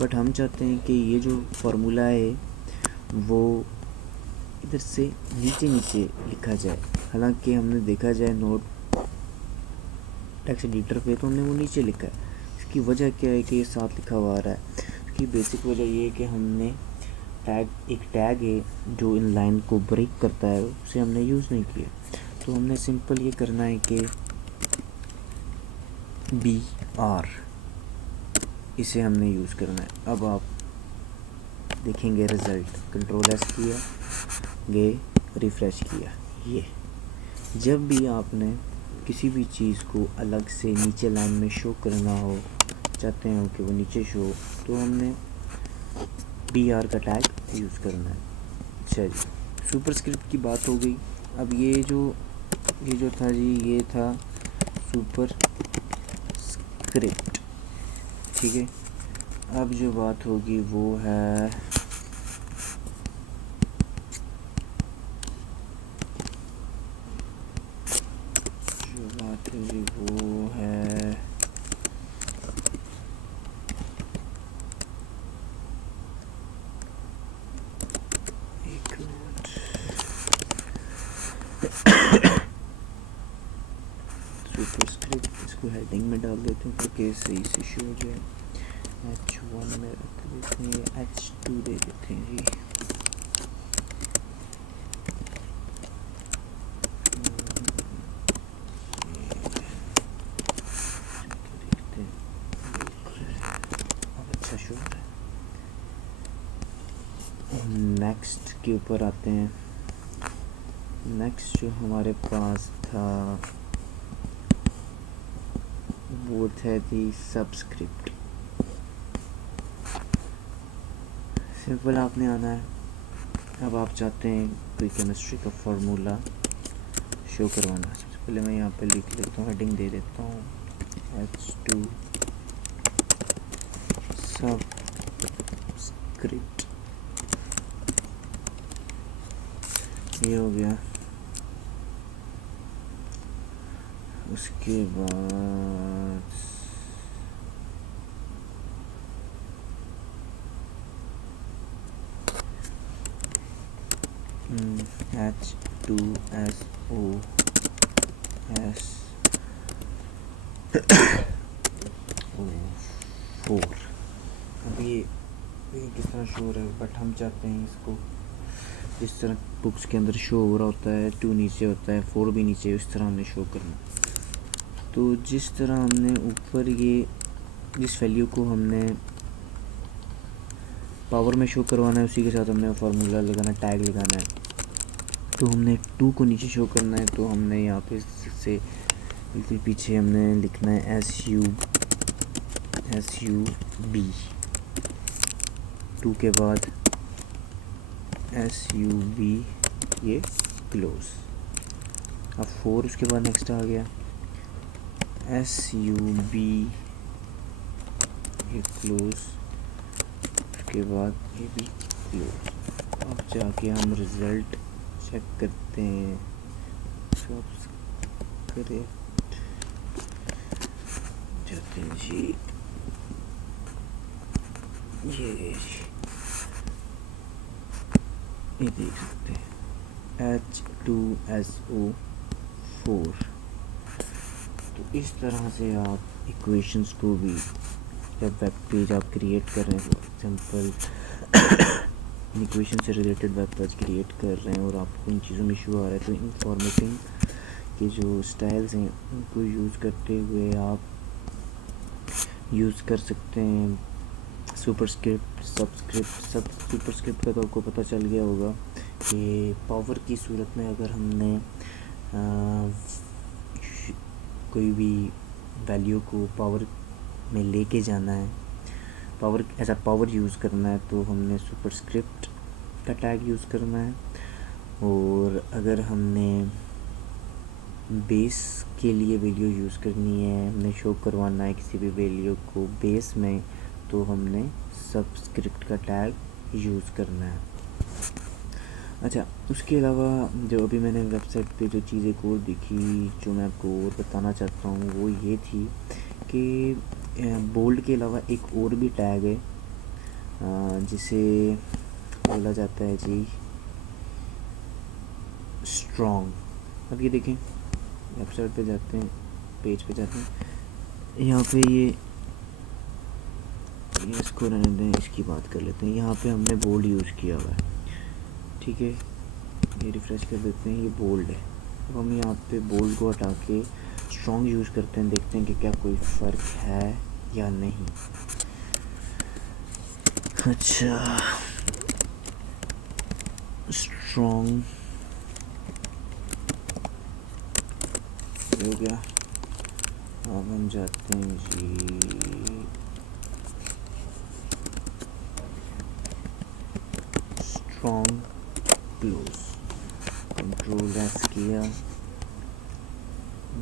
बट हम चाहते हैं कि ये जो फार्मूला है वो इधर से नीचे लिखा जाए। हालांकि हमने देखा जाए नोट टेक्स्ट एडिटर पे तो हमने वो नीचे लिखा है। इसकी वजह क्या है कि ये साथ लिखा हुआ आ रहा है? इसकी बेसिक वजह ये है कि हमने एक टैग है जो इन लाइन को ब्रेक करता है, उसे हमने यूज़ नहीं किया। तो हमने सिंपल ये करना है कि BR इसे हमने यूज़ करना है। अब आप देखेंगे रिज़ल्ट, Ctrl+S किया, गए रिफ़्रेश किया। ये जब भी आपने किसी भी चीज़ को अलग से नीचे लाइन में शो करना हो, चाहते हो कि वो नीचे शो, तो हमने BR का टैग यूज़ करना है। अच्छा जी, सुपरस्क्रिप्ट की बात हो गई। अब ये जो था जी, ये था सुपरस्क्रिप्ट, ठीक है। अब जो बात होगी वो है एक मिनट, सुपरस्क्रिप्ट इसको हेडिंग में डाल देते हैं ताकि सही से शो हो जाए। H1 में रख देते हैं, H2 दे देते हैं जी। नेक्स्ट के ऊपर आते हैं। नेक्स्ट जो हमारे पास था वो था दी सबस्क्रिप्ट। सिंपल आपने आना है। अब आप चाहते हैं कोई केमिस्ट्री का फार्मूला शो करवाना। सबसे पहले मैं यहाँ पे लिख लेता हूँ, हेडिंग दे देता हूँ H2 सबस्क्रिप्ट, ये हो गया। उसके बाद H2SO4। अब ये किस तरह शो हो रहा है, बट हम चाहते हैं इसको जिस तरह बुक्स के अंदर शो हो रहा होता है, 2 नीचे होता है, 4 भी नीचे, इस तरह हमने शो करना। तो जिस तरह हमने ऊपर ये जिस वैल्यू को हमने पावर में शो करवाना है, उसी के साथ हमने फार्मूला लगाना, टैग लगाना है। तो हमने 2 को नीचे शो करना है, तो हमने यहाँ पे से बिल्कुल पीछे हमने लिखना है SUB, 2 के बाद SUB, ये क्लोज। अब 4 उसके बाद नेक्स्ट आ गया SUB, ये क्लोज, उसके बाद ये भी क्लोज। अब जाके हम रिज़ल्ट चेक करते हैं। सबस्क्रिप्ट जाते हैं जी, ये देख सकते हैं H2SO4। तो इस तरह से आप इक्वेशंस को भी, जब वेब पेज आप क्रिएट कर रहे हैं, फॉर एग्जांपल इक्वेशन से रिलेटेड वेब पेज क्रिएट कर रहे हैं और आपको इन चीज़ों में इशू आ रहा है, तो इन फॉर्मेटिंग के जो स्टाइल्स हैं उनको यूज़ करते हुए आप यूज़ कर सकते हैं सुपरस्क्रिप्ट, सब सुपरस्क्रिप्ट का तो आपको पता चल गया होगा कि पावर की सूरत में अगर हमने कोई भी वैल्यू को पावर में लेके जाना है, पावर ऐसा पावर यूज़ करना है, तो हमने सुपरस्क्रिप्ट का टैग यूज़ करना है। और अगर हमने बेस के लिए वैल्यू यूज़ करनी है, हमने शो करवाना है किसी भी वैल्यू को बेस में, तो हमने सबस्क्रिप्ट का टैग यूज़ करना है। अच्छा, उसके अलावा जो अभी मैंने वेबसाइट पे जो चीज़ एक और देखी जो मैं आपको और बताना चाहता हूँ वो ये थी कि बोल्ड के अलावा एक और भी टैग है जिसे बोला जाता है जी स्ट्रॉन्ग। अब ये देखें, वेबसाइट पे जाते हैं, पेज पे जाते हैं, यहाँ पे ये इसको रहने दें, इसकी बात कर लेते हैं। यहाँ पे हमने बोल्ड यूज़ किया हुआ है, ठीक है, ये रिफ़्रेश कर देते हैं, ये बोल्ड है। अब हम यहाँ पे बोल्ड को हटा के स्ट्रॉन्ग यूज़ करते हैं, देखते हैं कि क्या कोई फ़र्क है या नहीं। अच्छा, स्ट्रॉन्ग हो गया। अब हम जाते हैं G strong close, control S किया,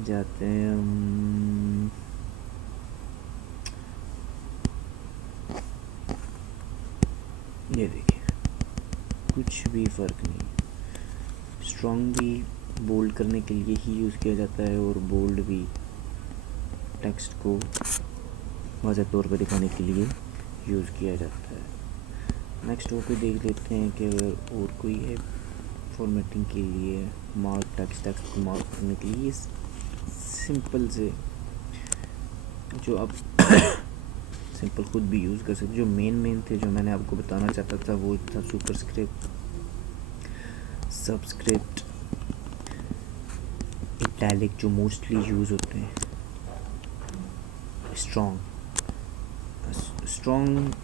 जाते हैं हम ये देखिए कुछ भी फ़र्क नहीं। स्ट्रॉन्ग भी बोल्ड करने के लिए ही यूज़ किया जाता है और बोल्ड भी टेक्स्ट को वाज़ेह तौर पर दिखाने के लिए यूज़ किया जाता है। नेक्स्ट और कोई देख लेते हैं कि अगर और कोई है फॉर्मेटिंग के लिए, मार्क टेक्स्ट को मार्क करने के लिए सिंपल से जो आप सिंपल खुद भी यूज़ कर सकते। जो मेन थे जो मैंने आपको बताना चाहता था वो था सुपरस्क्रिप्ट, सबस्क्रिप्ट, इटैलिक जो मोस्टली यूज़ होते हैं, स्ट्रॉन्ग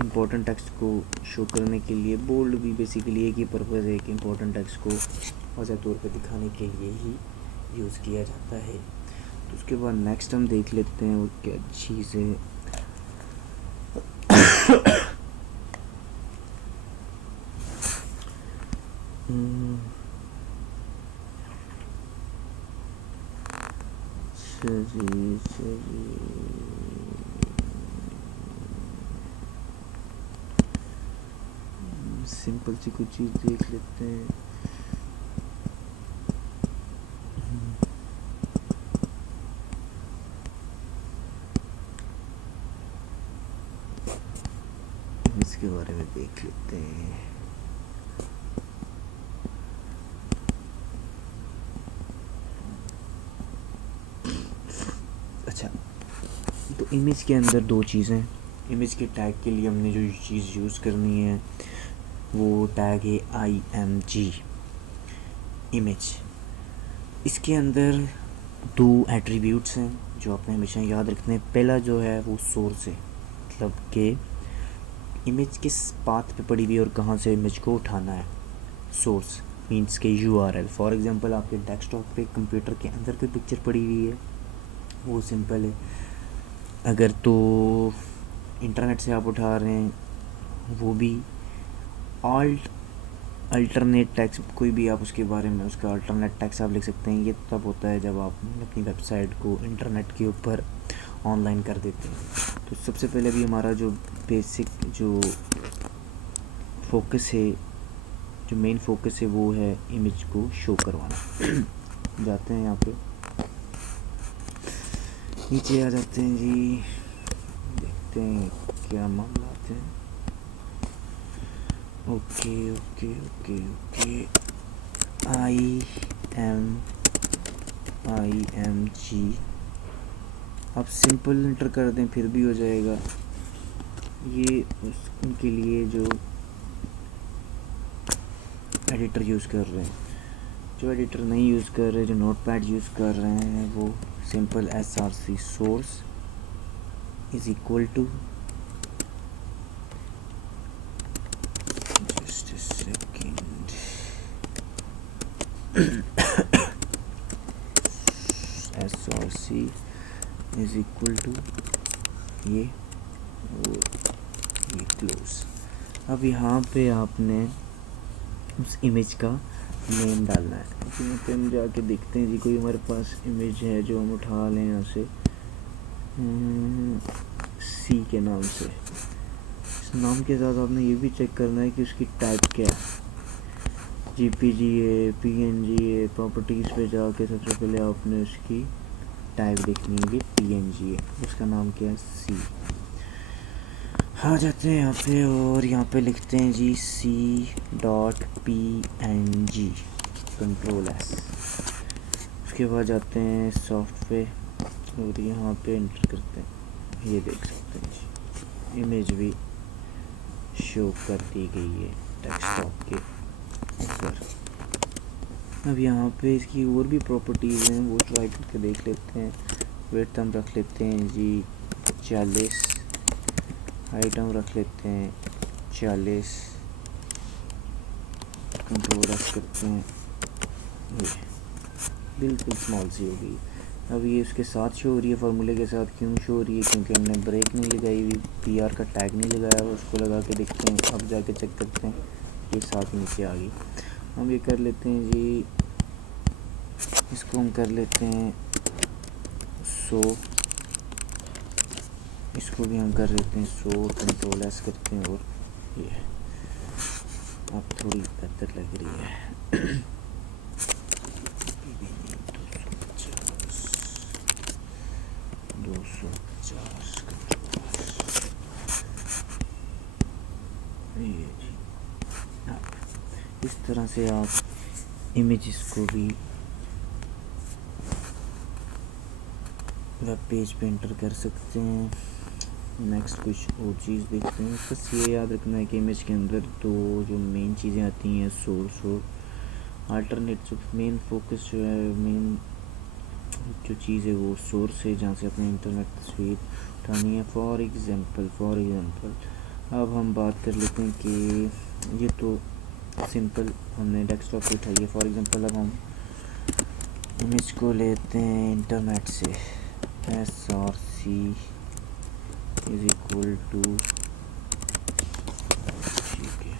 इम्पोर्टेंट टेक्स्ट को शो करने के लिए, बोल्ड भी बेसिकली एक ही पर्पज़ है कि इम्पोर्टेंट टेक्स्ट को वाज़ेह तौर पे दिखाने के लिए ही यूज़ किया जाता है। तो उसके बाद नेक्स्ट हम देख लेते हैं वो क्या चीज़ है। सिंपल सी कुछ चीज़ देख लेते हैं। इसके बारे में देख लेते हैं। अच्छा, तो इमेज के अंदर दो चीज़ें, इमेज के टैग के लिए हमने जो चीज़ यूज़ करनी है वो टैग है IMG इमेज। इसके अंदर दो एट्रीब्यूट्स हैं जो आपने हमेशा याद रखने हैं। पहला जो है वो सोर्स है, मतलब कि इमेज किस पाथ पे पड़ी हुई है और कहाँ से इमेज को उठाना है। सोर्स मीन्स के URL। फॉर एग्जांपल आपके डेस्कटॉप पे कंप्यूटर के अंदर कोई पिक्चर पड़ी हुई है, वो सिंपल है। अगर तो इंटरनेट से आप उठा रहे हैं वो भी अल्टरनेट टैक्स, कोई भी आप उसके बारे में उसका अल्टरनेट टैक्स आप लिख सकते हैं। ये तब होता है जब आप अपनी वेबसाइट को इंटरनेट के ऊपर ऑनलाइन कर देते हैं। तो सबसे पहले भी हमारा जो बेसिक जो फोकस है, जो मेन फोकस है वो है इमेज को शो करवाना। जाते हैं यहाँ पे नीचे आ जाते हैं जी, देखते हैं क्या मामला आते हैं। Okay okay okay okay IMG आप सिंपल इंटर कर दें फिर भी हो जाएगा। ये उनके लिए जो एडिटर यूज़ कर रहे हैं। जो एडिटर नहीं यूज़ कर रहे, जो नोटपैड यूज़ कर रहे हैं, वो simple src source is equal to, just a second, src is equal to ये और ये क्लोज। अब यहाँ पे आपने उस इमेज का नेम डालना है। तो यहाँ पे हम जाके देखते हैं जी, कोई हमारे पास इमेज है जो हम उठा लें यहाँ से, सी के नाम से। इस नाम के साथ आपने ये भी चेक करना है कि उसकी टाइप क्या है, जीपीजी है, पीएनजी है। प्रॉपर्टीज़ पे जाके सबसे पहले आपने उसकी टाइप देखनी है, पीएनजी है, उसका नाम क्या है, सी। आ जाते हैं यहाँ पे और यहाँ पे लिखते हैं जी c.png, कंट्रोल एस। उसके बाद जाते हैं सॉफ्टवेयर और यहाँ पे एंटर करते हैं। ये देख सकते हैं जी, इमेज भी शो कर दी गई है डेस्कटॉप के ऊपर। अब यहाँ पे इसकी और भी प्रॉपर्टीज़ हैं, वो ट्राई करके देख लेते हैं। विड्थ हम रख लेते हैं जी 40, हाइट हम रख लेते हैं 40, कंट्रोल रख करते हैं, ये बिल्कुल स्मॉल सी हो गई। अब ये उसके साथ शो हो रही है, फार्मूले के साथ। क्यों शो हो रही है? क्योंकि हमने ब्रेक नहीं लगाई हुई, पीआर का टैग नहीं लगाया हुआ। उसको लगा के देखते हैं, अब जाके चेक करते हैं, ये साथ नीचे आ गई। हम ये कर लेते हैं जी, इसको हम कर लेते हैं 100, इसको भी हम कर लेते हैं 100, कंट्रोल एस करते हैं और ये अब थोड़ी बेहतर लग रही है। 250 ये जी। अब इस तरह से आप इमेजेस को भी वेब पेज पे एंटर कर सकते हैं। नेक्स्ट कुछ और चीज़ देखते हैं। बस ये याद रखना है कि इमेज के अंदर तो जो मेन चीज़ें आती हैं, सोर्स और अल्टरनेट। जो मेन फोकस जो है, मेन जो चीज़ है वो सोर्स है, जहाँ से अपने इंटरनेट तस्वीर उठानी है। फॉर एग्ज़ाम्पल अब हम बात कर लेते हैं कि ये तो सिंपल हमने डेस्कटॉप पे उठाई है। फॉर एग्ज़ाम्पल अब हम इमेज को लेते हैं इंटरनेट से, src इज इक्वल टू, ठीक है।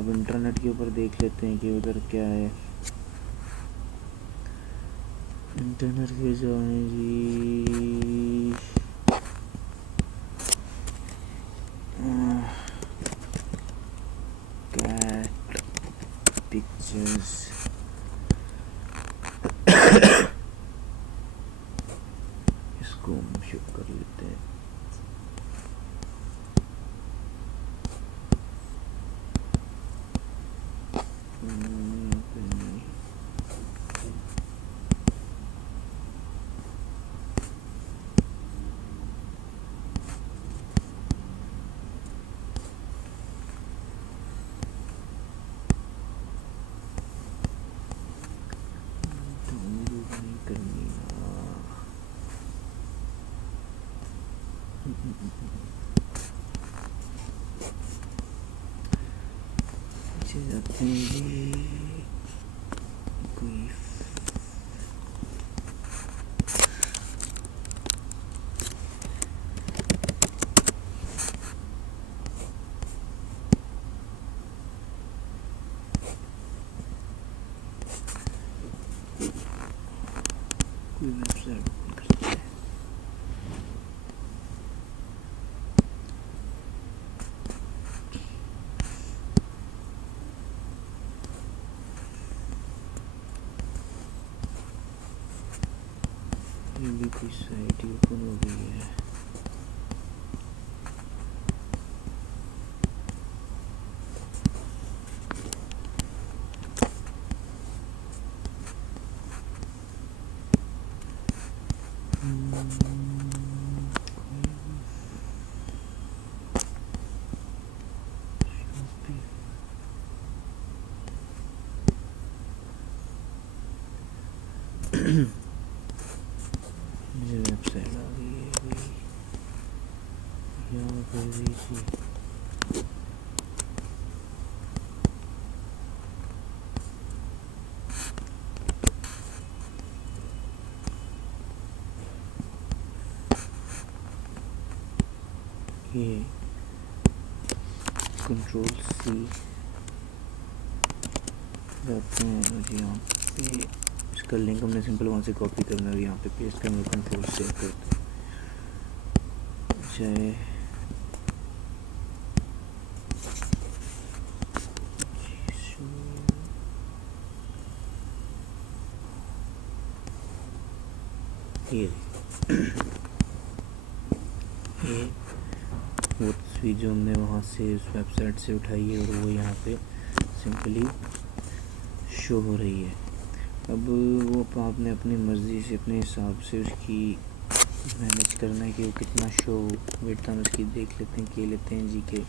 अब इंटरनेट के ऊपर देख लेते हैं कि उधर क्या है। इंटरनेट पे जाएं जी, कैट पिक्चर्स, इसको हम शो कर लेते हैं। जाते हैं कोई वेबसाइट करते हैं। ये भी कोई साइट ओपन हो गई है। ये वेबसाइट आ गई है भाई, यहाँ पर भी थी। ये कंट्रोल सी जाते हैं और यहाँ पे इसका लिंक हमने सिंपल वहाँ से कॉपी करना है और यहाँ पे पेस्ट करना, कंट्रोल सेव करते हैं। ये वो तस्वीर जो हमने वहाँ से उस वेबसाइट से उठाई है और वो यहाँ पे सिंपली शो हो रही है। अब वो आपने अपनी मर्ज़ी से अपने हिसाब से उसकी मैनेज करना है कि वो कितना शो विड्थ हम उसकी देख लेते हैं, के लेते हैं जी के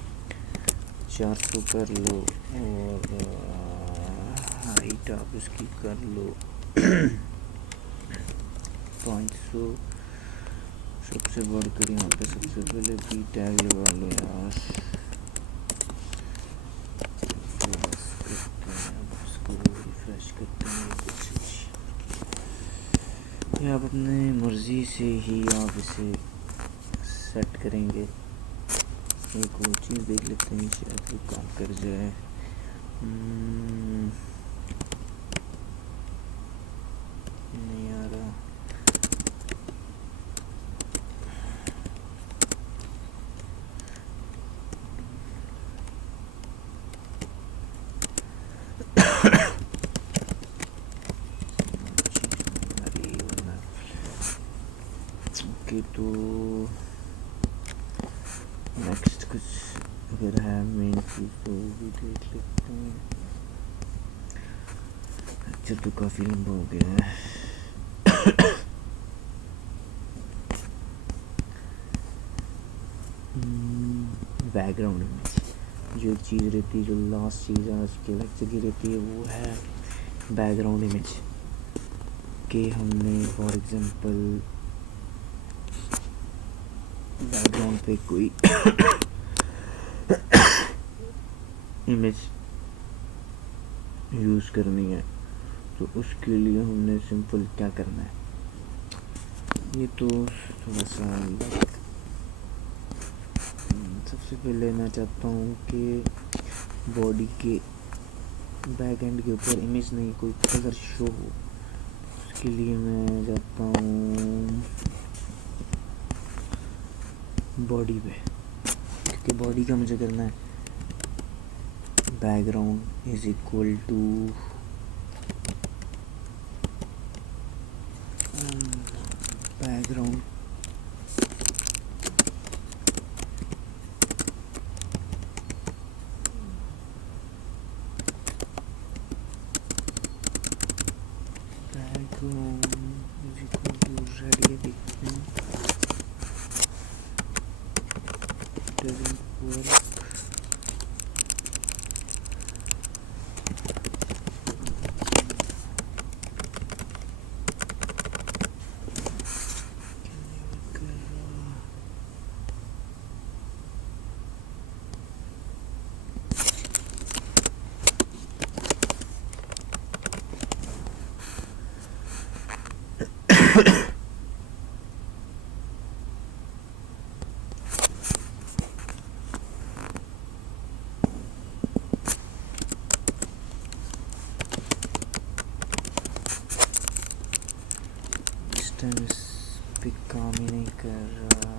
400 कर लो और हाइट आप उसकी कर लो 500। सबसे बढ़कर यहाँ पे सबसे पहले पी टैग लगा लो यार। रिफ्रेश करते हैं ये आप अपने मर्ज़ी से ही आप इसे सेट करेंगे। एक और चीज़ देख लेते हैं, शायद वो काम कर जाए। नहीं आ रहा। तो नेक्स्ट कुछ अगर है मेन चीज़ तो भी देख लेते हैं। अच्छा तो काफ़ी लंबा हो गया है। बैकग्राउंड इमेज जो एक चीज़ रहती है, जो लास्ट चीज़ है उसके लेक्चर की रहती है, वो है बैकग्राउंड इमेज के हमने फॉर एग्जांपल बैकग्राउंड पे कोई इमेज यूज़ करनी है तो उसके लिए हमने सिंपल क्या करना है, ये तो थोड़ा सा सबसे पहले मैं चाहता हूँ कि बॉडी के बैक एंड के ऊपर इमेज नहीं कोई कलर शो हो। उसके लिए मैं जाता हूँ बॉडी पे, क्योंकि बॉडी का मुझे करना है background is equal to background is equal to red. ये देखते हैं doesn't work। इस पे काम ही नहीं कर रहा।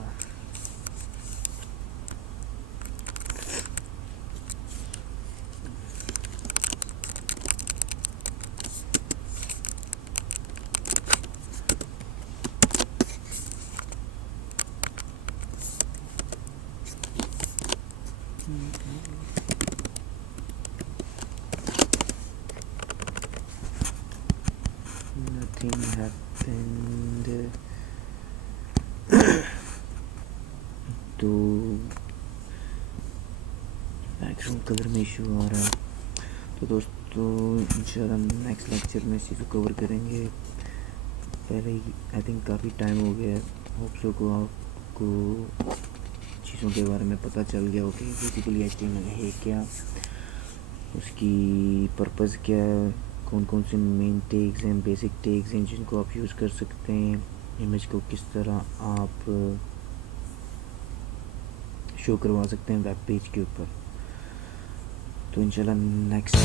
Nothing happened। तो बैकग्राउंड कलर में इशू आ रहा है। तो दोस्तों इंशाल्लाह नेक्स्ट लेक्चर में इसी को कवर करेंगे। पहले ही आई थिंक काफ़ी टाइम हो गया है। होप सो को आपको चीज़ों के बारे में पता चल गया हो कि बेसिकली HTML है क्या, उसकी पर्पज़ क्या है, कौन कौन से मेन टैग्स हैं, बेसिक टैग्स हैं जिनको आप यूज़ कर सकते हैं, इमेज को किस तरह आप शो करवा सकते हैं वेब पेज के ऊपर। तो इंशाल्लाह नेक्स्ट